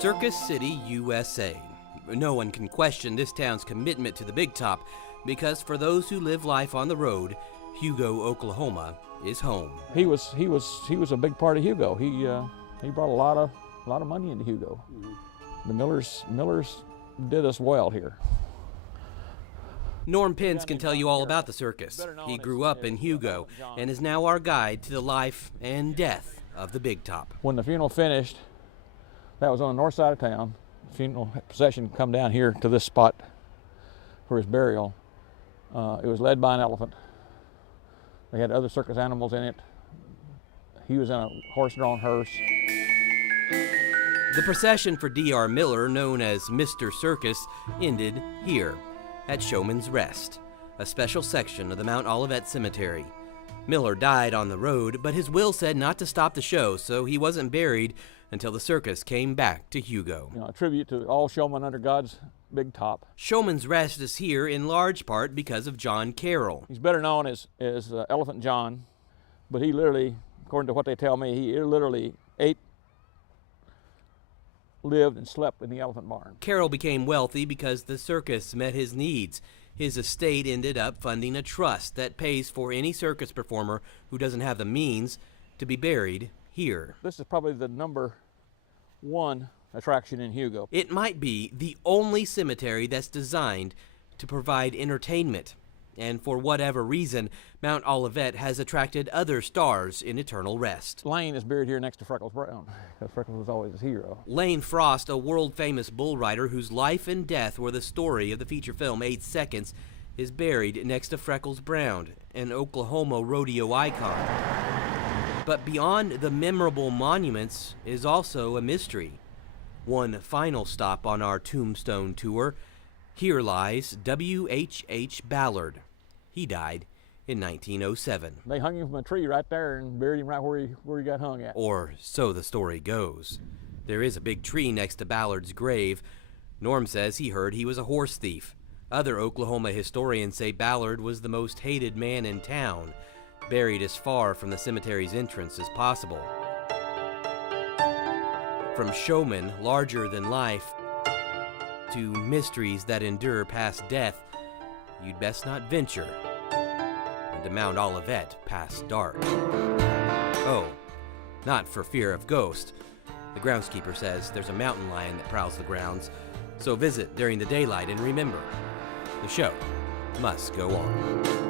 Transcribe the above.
Circus City, USA. No one can question this town's commitment to the big top, because for those who live life on the road, Hugo, Oklahoma is home. He was a big part of Hugo. He brought a lot of money into Hugo. The Millers did us well here. Norm Pence can tell you all about the circus. He grew up in Hugo and is now our guide to the life and death of the big top. When the funeral finished, that was on the north side of town. The funeral procession come down here to this spot for his burial. It was led by an elephant. They had other circus animals in it. He was in a horse-drawn hearse. The procession for D.R. Miller, known as Mr. Circus, ended here at Showman's Rest, a special section of the Mount Olivet Cemetery. Miller died on the road, but his will said not to stop the show, so he wasn't buried until the circus came back to Hugo. A tribute to all showmen under God's big top. Showman's Rest is here in large part because of John Carroll. He's better known as Elephant John, but he literally, according to what they tell me, he literally ate, lived, and slept in the elephant barn. Carroll became wealthy because the circus met his needs. His estate ended up funding a trust that pays for any circus performer who doesn't have the means to be buried here. This is probably the #1 attraction in Hugo. It might be the only cemetery that's designed to provide entertainment. And for whatever reason, Mount Olivet has attracted other stars in eternal rest. Lane is buried here next to Freckles Brown, because Freckles was always his hero. Lane Frost, a world-famous bull rider whose life and death were the story of the feature film 8 Seconds, is buried next to Freckles Brown, an Oklahoma rodeo icon. But beyond the memorable monuments is also a mystery. One final stop on our tombstone tour. Here lies W.H.H. Ballard. He died in 1907. They hung him from a tree right there and buried him right where he got hung at. Or so the story goes. There is a big tree next to Ballard's grave. Norm says he heard he was a horse thief. Other Oklahoma historians say Ballard was the most hated man in town, buried as far from the cemetery's entrance as possible. From showmen larger than life to mysteries that endure past death, you'd best not venture into Mount Olivet past dark. Oh, not for fear of ghosts. The groundskeeper says there's a mountain lion that prowls the grounds, so visit during the daylight and remember, the show must go on.